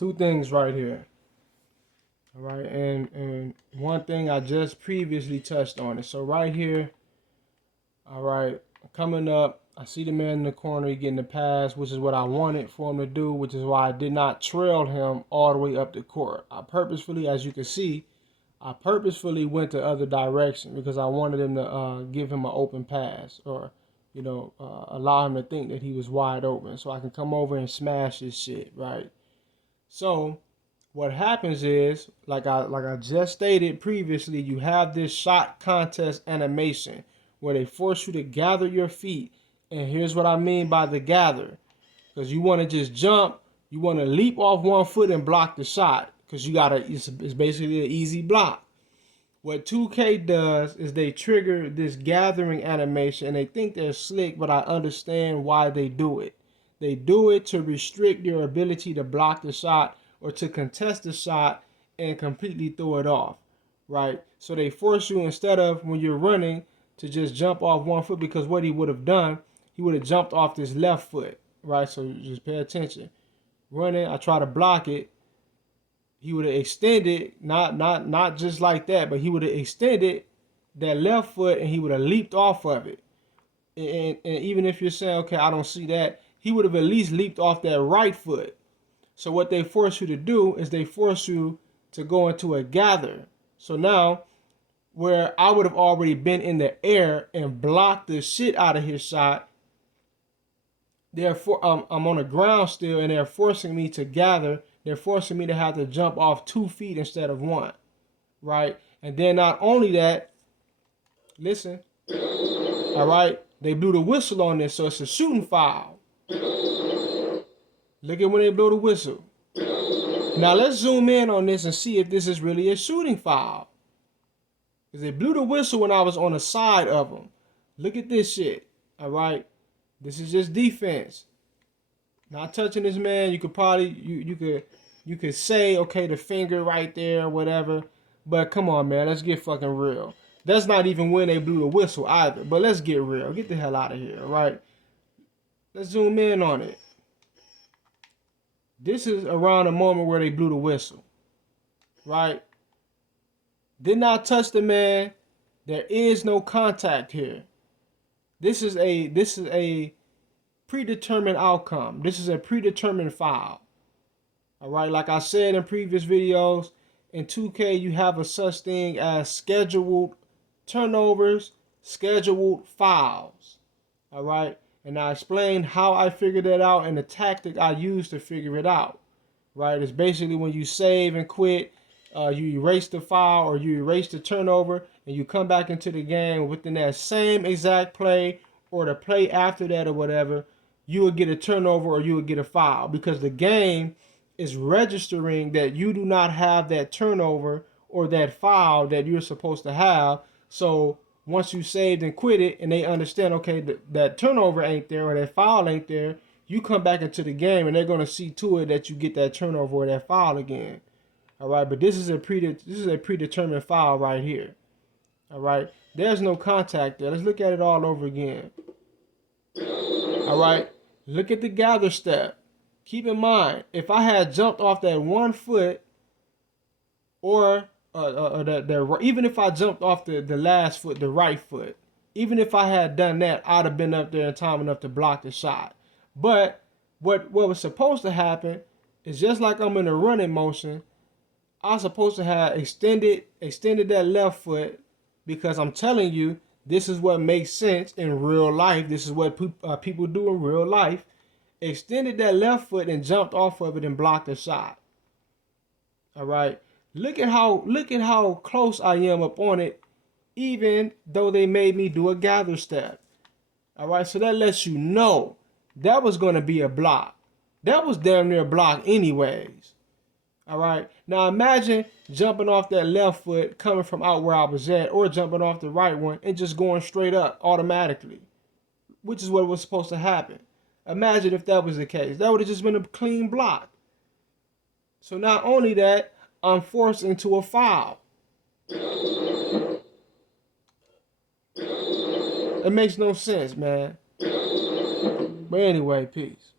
two things right here. All right, and one thing I just previously touched on it. So right here, all right, coming up, I see the man in the corner, he getting the pass, which is what I wanted for him to do, which is why I did not trail him all the way up the court. I purposefully, as you can see, I purposefully went the other direction because I wanted him to give him an open pass, or allow him to think that he was wide open, so I can come over and smash his shit, right? So what happens is, like I just stated previously, you have this shot contest animation where they force you to gather your feet. And here's what I mean by the gather. Because you want to just jump, you want to leap off one foot and block the shot. Because it's basically an easy block. What 2K does is they trigger this gathering animation, and they think they're slick, but I understand why they do it. They do it to restrict your ability to block the shot or to contest the shot and completely throw it off, right? So they force you, instead of when you're running, to just jump off one foot, because what he would have done, he would have jumped off this left foot, right? So just pay attention. Running, I try to block it. He would have extended, not just like that, but he would have extended that left foot and he would have leaped off of it. And even if you're saying, okay, I don't see that, he would have at least leaped off that right foot. So what they force you to do is they force you to go into a gather. So now, where I would have already been in the air and blocked the shit out of his shot, therefore I'm on the ground still, and they're forcing me to gather. They're forcing me to have to jump off 2 feet instead of 1, right? And then not only that, listen, all right, they blew the whistle on this, so it's a shooting foul. Look at when they blow the whistle. Now let's zoom in on this and see if this is really a shooting foul. Because they blew the whistle when I was on the side of them. Look at this shit, all right? This is just defense. Not touching this man. You could probably, you could say, okay, the finger right there, whatever. But come on, man, let's get fucking real. That's not even when they blew the whistle either. But let's get real. Get the hell out of here, all right? Let's zoom in on it. This is around the moment where they blew the whistle, right? Did not touch the man. There is no contact here. This is a predetermined outcome. This is a predetermined foul. All right, like I said in previous videos, in 2K you have a such thing as scheduled turnovers, scheduled fouls. All right, and I explained how I figured that out and the tactic I used to figure it out. Right, it's basically when you save and quit, you erase the foul or you erase the turnover, and you come back into the game within that same exact play or the play after that or whatever, you would get a turnover or you would get a foul, because the game is registering that you do not have that turnover or that foul that you're supposed to have. So once you saved and quit it and they understand, okay, that turnover ain't there or that foul ain't there, you come back into the game and they're going to see to it that you get that turnover or that foul again. All right, but this is a predetermined foul right here. All right, there's no contact there. Let's look at it all over again. All right, look at the gather step. Keep in mind, if I had jumped off that 1 foot, or even if I jumped off the last foot, the right foot, even if I had done that, I'd have been up there in time enough to block the shot. But what was supposed to happen is, just like I'm in a running motion, I was supposed to have extended that left foot, because I'm telling you, this is what makes sense in real life. This is what people do in real life. Extended that left foot and jumped off of it and blocked the shot. All right. Look at how close I am up on it, even though they made me do a gather step. All right. So that lets you know that was going to be a block. That was damn near a block anyways. All right. Now imagine jumping off that left foot coming from out where I was at, or jumping off the right one and just going straight up automatically, which is what was supposed to happen. Imagine if that was the case. That would have just been a clean block. So not only that, I'm forced into a foul. It makes no sense, man. But anyway, peace.